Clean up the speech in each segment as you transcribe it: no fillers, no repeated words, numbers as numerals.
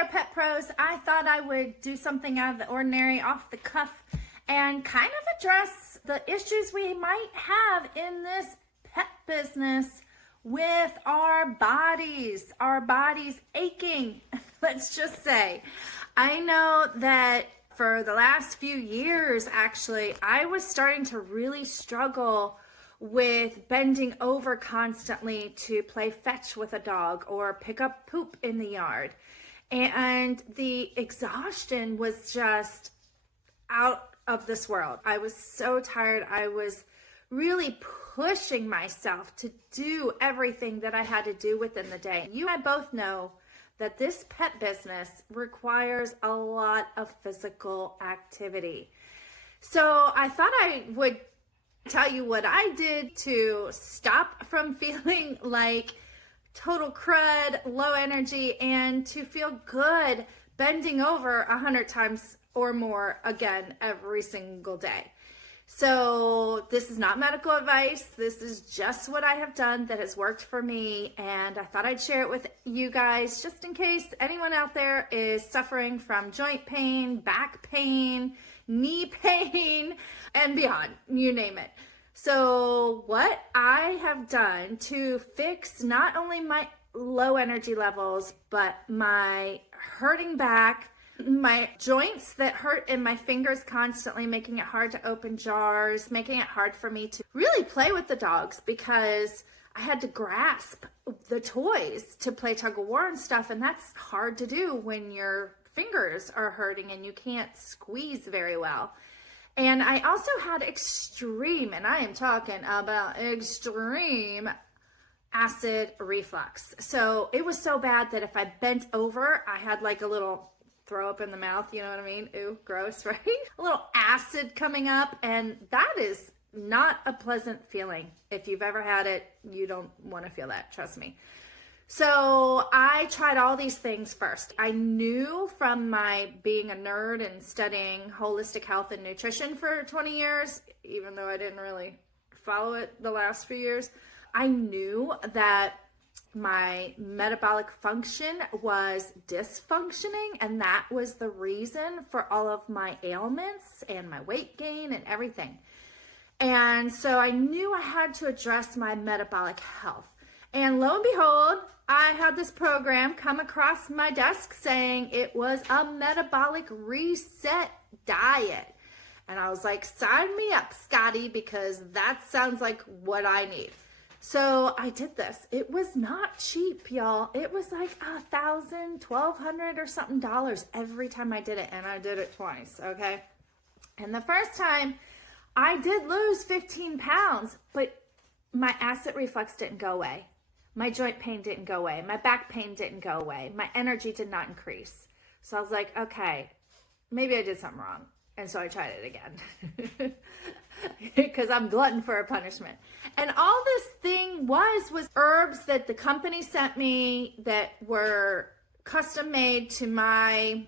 there, Pet Pros. I thought I would do something out of the ordinary, off the cuff, and kind of address the issues we might have in this pet business with our bodies aching. Let's just say, I know that for the last few years, actually, I was starting to really struggle with bending over constantly to play fetch with a dog or pick up poop in the yard. And the exhaustion was just out of this world. I was so tired. I was really pushing myself to do everything that I had to do within the day. You and I both know that this pet business requires a lot of physical activity. So I thought I would tell you what I did to stop from feeling like total crud, low energy, and to feel good bending over 100 times or more again every single day. So this is not medical advice. This is just what I have done that has worked for me. And I thought I'd share it with you guys just in case anyone out there is suffering from joint pain, back pain, knee pain, and beyond, you name it. So what I have done to fix not only my low energy levels, but my hurting back, my joints that hurt in my fingers constantly, making it hard to open jars, making it hard for me to really play with the dogs because I had to grasp the toys to play tug of war and stuff. And that's hard to do when your fingers are hurting and you can't squeeze very well. And I also had extreme, and I am talking about extreme acid reflux. So it was so bad that if I bent over, I had like a little throw up in the mouth, you know what I mean? Ooh, gross, right? A little acid coming up, and that is not a pleasant feeling. If you've ever had it, you don't want to feel that, trust me. So I tried all these things first. I knew from my being a nerd and studying holistic health and nutrition for 20 years, even though I didn't really follow it the last few years, I knew that my metabolic function was dysfunctioning, and that was the reason for all of my ailments and my weight gain and everything. And so I knew I had to address my metabolic health. And lo and behold, I had this program come across my desk saying it was a metabolic reset diet. And I was like, sign me up, Scotty, because that sounds like what I need. So I did this. It was not cheap, y'all. It was like $1,000, $1,200 or something dollars every time I did it. And I did it twice, okay? And the first time I did lose 15 pounds, but my acid reflux didn't go away. My joint pain didn't go away. My back pain didn't go away. My energy did not increase. So I was like, okay, maybe I did something wrong. And so I tried it again because I'm glutton for a punishment. And all this thing was herbs that the company sent me that were custom made to my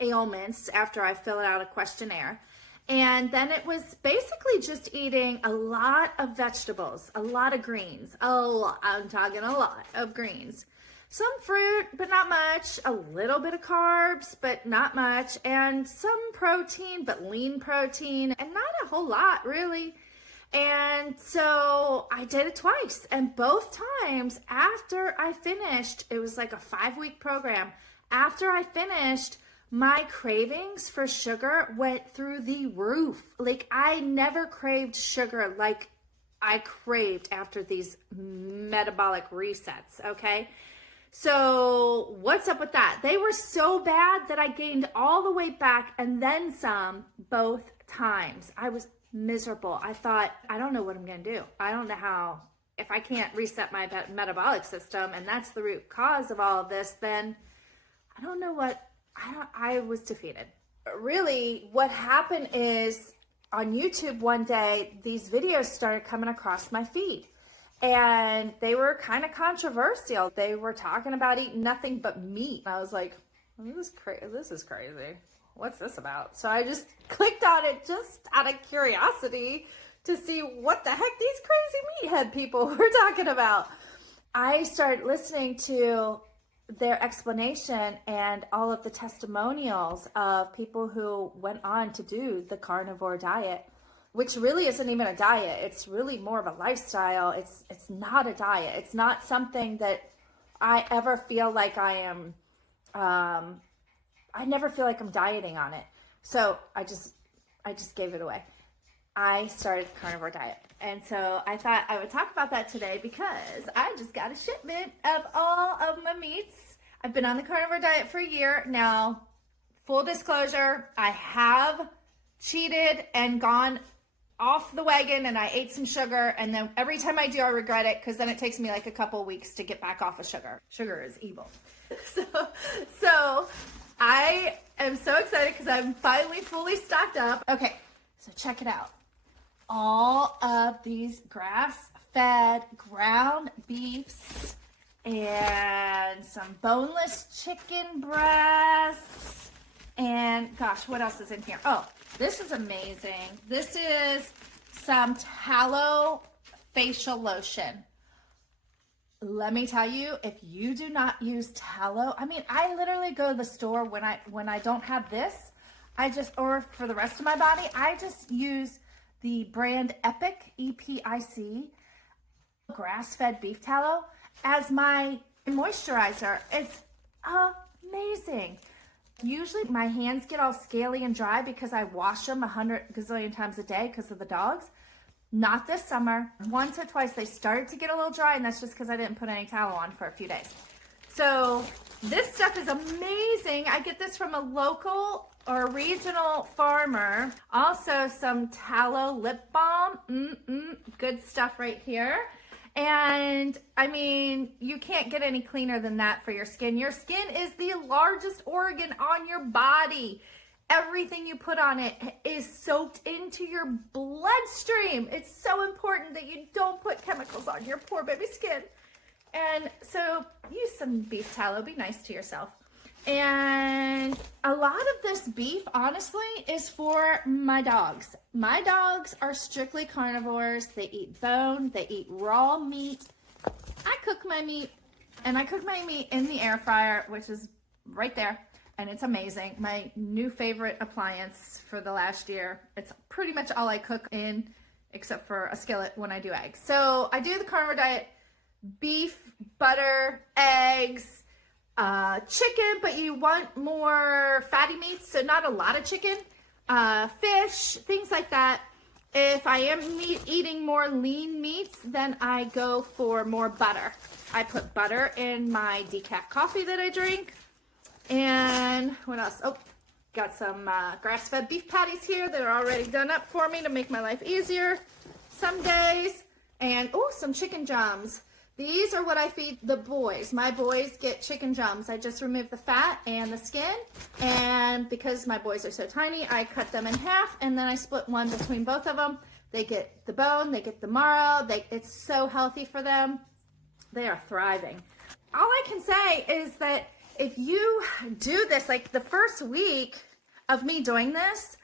ailments after I filled out a questionnaire. And then it was basically just eating a lot of vegetables, a lot of greens, I'm talking a lot of greens. Some fruit, but not much, a little bit of carbs, but not much, and some protein, but lean protein, and not a whole lot really. And so I did it twice, and both times after I finished, it was like a 5-week program. After I finished, my cravings for sugar went through the roof. Like I never craved sugar like I craved after these metabolic resets, okay? So what's up with that? They were so bad that I gained all the weight back and then some both times. I was miserable. I thought, I don't know what I'm going to do. I don't know how, if I can't reset my metabolic system and that's the root cause of all of this, then I don't know what, I was defeated. Really, what happened is on YouTube one day, these videos started coming across my feed. And they were kind of controversial. They were talking about eating nothing but meat. I was like, this is crazy. What's this about? So I just clicked on it just out of curiosity to see what the heck these crazy meathead people were talking about. I started listening to their explanation and all of the testimonials of people who went on to do the carnivore diet, which really isn't even a diet. It's really more of a lifestyle. It's not a diet. It's not something that I ever feel like I am, I never feel like I'm dieting on it. So I just gave it away. I started the carnivore diet. And so I thought I would talk about that today because I just got a shipment of all of my meats. I've been on the carnivore diet for a year now. Full disclosure, I have cheated and gone off the wagon and I ate some sugar, and then every time I do I regret it because then it takes me like a couple weeks to get back off of sugar. Sugar is evil. So I am so excited because I'm finally fully stocked up. Okay, so check it out. All of these grass-fed ground beefs and some boneless chicken breasts, and gosh, what else is in here? Oh, this is amazing. This is some tallow facial lotion. Let me tell you, if you do not use tallow, I mean, I literally go to the store when I don't have this, or for the rest of my body, I just use the brand Epic, EPIC, grass-fed beef tallow as my moisturizer. It's amazing. Usually my hands get all scaly and dry because I wash them 100 gazillion times a day because of the dogs. Not this summer. Once or twice they started to get a little dry, and that's just because I didn't put any tallow on for a few days. So this stuff is amazing. I get this from a local or regional farmer. Also some tallow lip balm. Good stuff right here. And I mean, you can't get any cleaner than that for your skin. Your skin is the largest organ on your body. Everything you put on it is soaked into your bloodstream. It's so important that you don't put chemicals on your poor baby skin. And so use some beef tallow. Be nice to yourself. And a lot of this beef, honestly, is for my dogs. My dogs are strictly carnivores. They eat bone. They eat raw meat. I cook my meat, and I cook my meat in the air fryer, which is right there. And it's amazing. My new favorite appliance for the last year. It's pretty much all I cook in, except for a skillet when I do eggs. So I do the carnivore diet: beef, butter, eggs, chicken, but you want more fatty meats, so not a lot of chicken, fish, things like that. If I am eating more lean meats, then I go for more butter. I put butter in my decaf coffee that I drink. And what else? Oh, got some grass-fed beef patties here. They're already done up for me to make my life easier some days. And oh, some chicken drums. These are what I feed the boys. My boys get chicken drums. I just remove the fat and the skin. And because my boys are so tiny, I cut them in half, and then I split one between both of them. They get the bone, they get the marrow. It's so healthy for them. They are thriving. All I can say is that if you do this, like the first week of me doing this,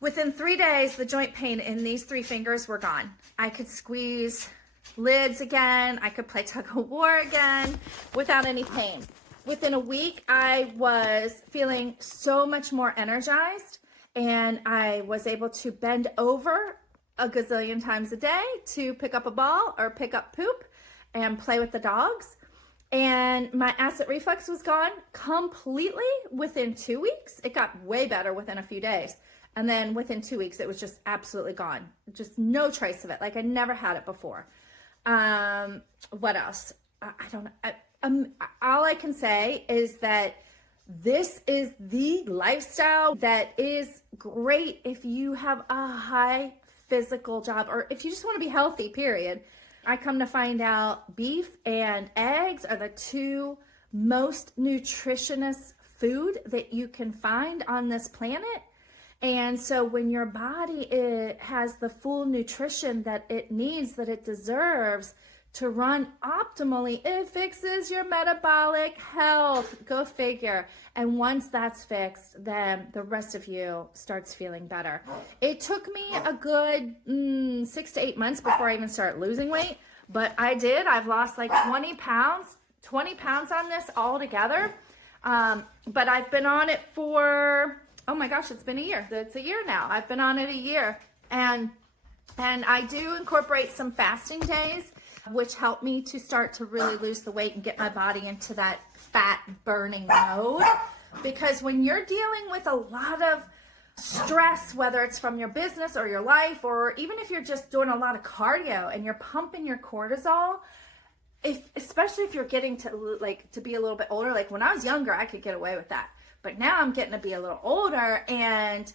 within 3 days, the joint pain in these 3 fingers were gone. I could squeeze lids again. I could play tug of war again without any pain. Within a week, I was feeling so much more energized, and I was able to bend over a gazillion times a day to pick up a ball or pick up poop and play with the dogs. And my acid reflux was gone completely within 2 weeks. It got way better within a few days. And then within 2 weeks, it was just absolutely gone. Just no trace of it. Like I never had it before. What else? I don't know. All I can say is that this is the lifestyle that is great if you have a high physical job or if you just want to be healthy, period. I come to find out beef and eggs are the 2 most nutritious food that you can find on this planet. And so when your body has the full nutrition that it needs, that it deserves to run optimally, it fixes your metabolic health. Go figure. And once that's fixed, then the rest of you starts feeling better. It took me a good 6 to 8 months before I even started losing weight, but I did. I've lost like 20 pounds 20 pounds on this altogether. But I've been on it for, oh my gosh, it's been a year. It's a year now. I've been on it a year. And I do incorporate some fasting days, which help me to start to really lose the weight and get my body into that fat burning mode. Because when you're dealing with a lot of stress, whether it's from your business or your life, or even if you're just doing a lot of cardio and you're pumping your cortisol, especially if you're getting to be a little bit older, like when I was younger, I could get away with that. But now I'm getting to be a little older, and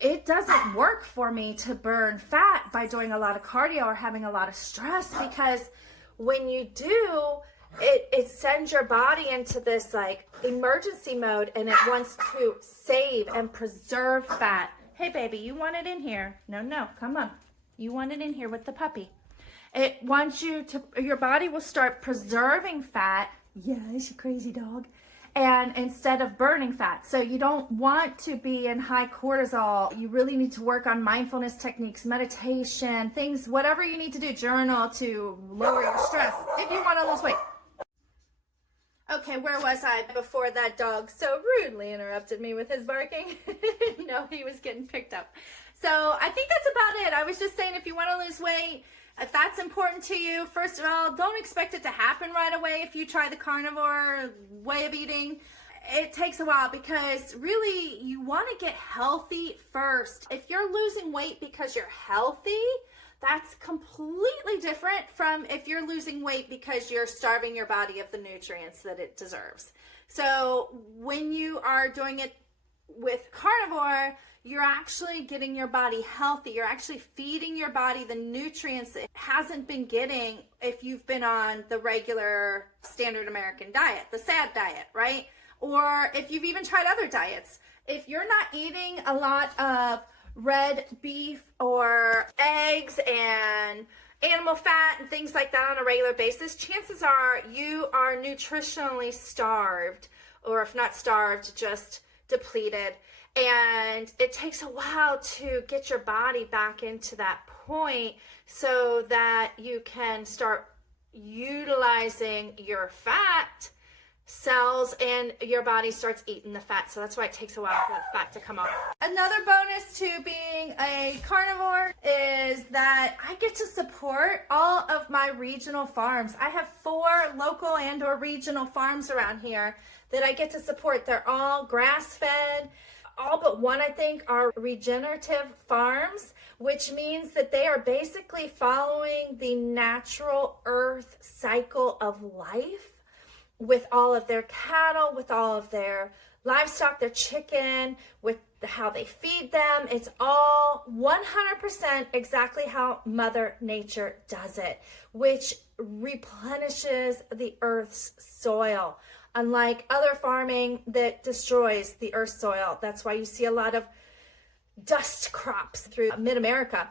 it doesn't work for me to burn fat by doing a lot of cardio or having a lot of stress, because when you do, it sends your body into this like emergency mode, and it wants to save and preserve fat. Hey baby, you want it in here? No, come on. You want it in here with the puppy. It wants you to, your body will start preserving fat. Yes, you crazy dog. And instead of burning fat. So you don't want to be in high cortisol. You really need to work on mindfulness techniques, meditation, things, whatever you need to do, journal to lower your stress if you want to lose weight. Okay, where was I before that dog so rudely interrupted me with his barking? No, he was getting picked up. So I think that's about it. I was just saying, if you want to lose weight, if that's important to you, first of all, don't expect it to happen right away. If you try the carnivore way of eating, it takes a while, because really you want to get healthy first. If you're losing weight because you're healthy, that's completely different from if you're losing weight because you're starving your body of the nutrients that it deserves. So when you are doing it with carnivore, you're actually getting your body healthy. You're actually feeding your body the nutrients it hasn't been getting if you've been on the regular standard American diet, the SAD diet, right? Or if you've even tried other diets. If you're not eating a lot of red beef or eggs and animal fat and things like that on a regular basis, chances are you are nutritionally starved, or if not starved, just depleted. And it takes a while to get your body back into that point so that you can start utilizing your fat cells and your body starts eating the fat. So that's why it takes a while for that fat to come off. Another bonus to being a carnivore is that I get to support all of my regional farms. I have 4 local and or regional farms around here that I get to support. They're all grass-fed. All but one, I think, are regenerative farms, which means that they are basically following the natural earth cycle of life with all of their cattle, with all of their livestock, their chicken, with how they feed them. It's all 100% exactly how Mother Nature does it, which replenishes the earth's soil. Unlike other farming that destroys the earth's soil. That's why you see a lot of dust crops through mid-America,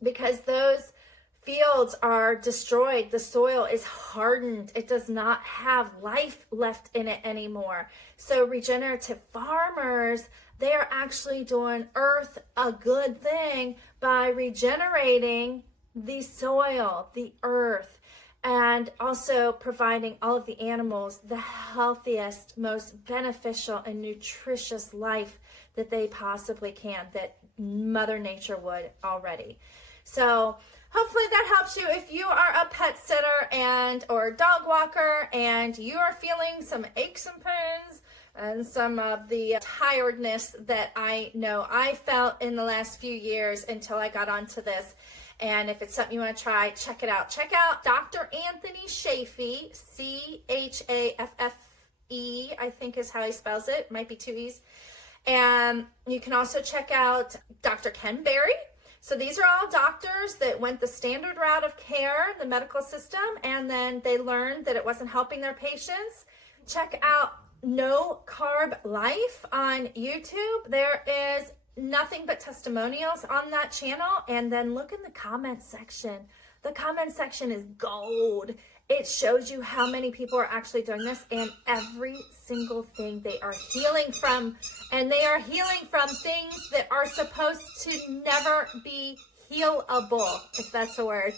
because those fields are destroyed. The soil is hardened. It does not have life left in it anymore. So regenerative farmers, they are actually doing earth a good thing by regenerating the soil, the earth, and also providing all of the animals the healthiest, most beneficial and nutritious life that they possibly can, that Mother Nature would already. So hopefully that helps you. If you are a pet sitter and or dog walker and you are feeling some aches and pains and some of the tiredness that I know I felt in the last few years until I got onto this, and if it's something you want to try, check it out. Check out Dr. Anthony Chaffee, Chaffe, I think is how he spells it. Might be 2 E's. And you can also check out Dr. Ken Berry. So these are all doctors that went the standard route of care, the medical system, and then they learned that it wasn't helping their patients. Check out No Carb Life on YouTube. There is nothing but testimonials on that channel. And then look in the comment section. The comment section is gold. It shows you how many people are actually doing this, and every single thing they are healing from. And they are healing from things that are supposed to never be healable, if that's a word.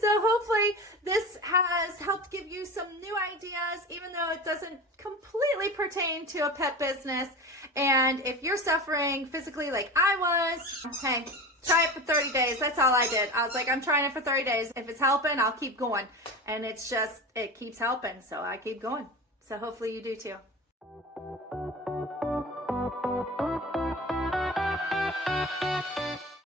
So hopefully this has helped give you some new ideas, even though it doesn't completely pertain to a pet business. And if you're suffering physically like I was, hey, try it for 30 days. That's all I did. I was like, I'm trying it for 30 days. If it's helping, I'll keep going. And it's just, it keeps helping. So I keep going. So hopefully you do too.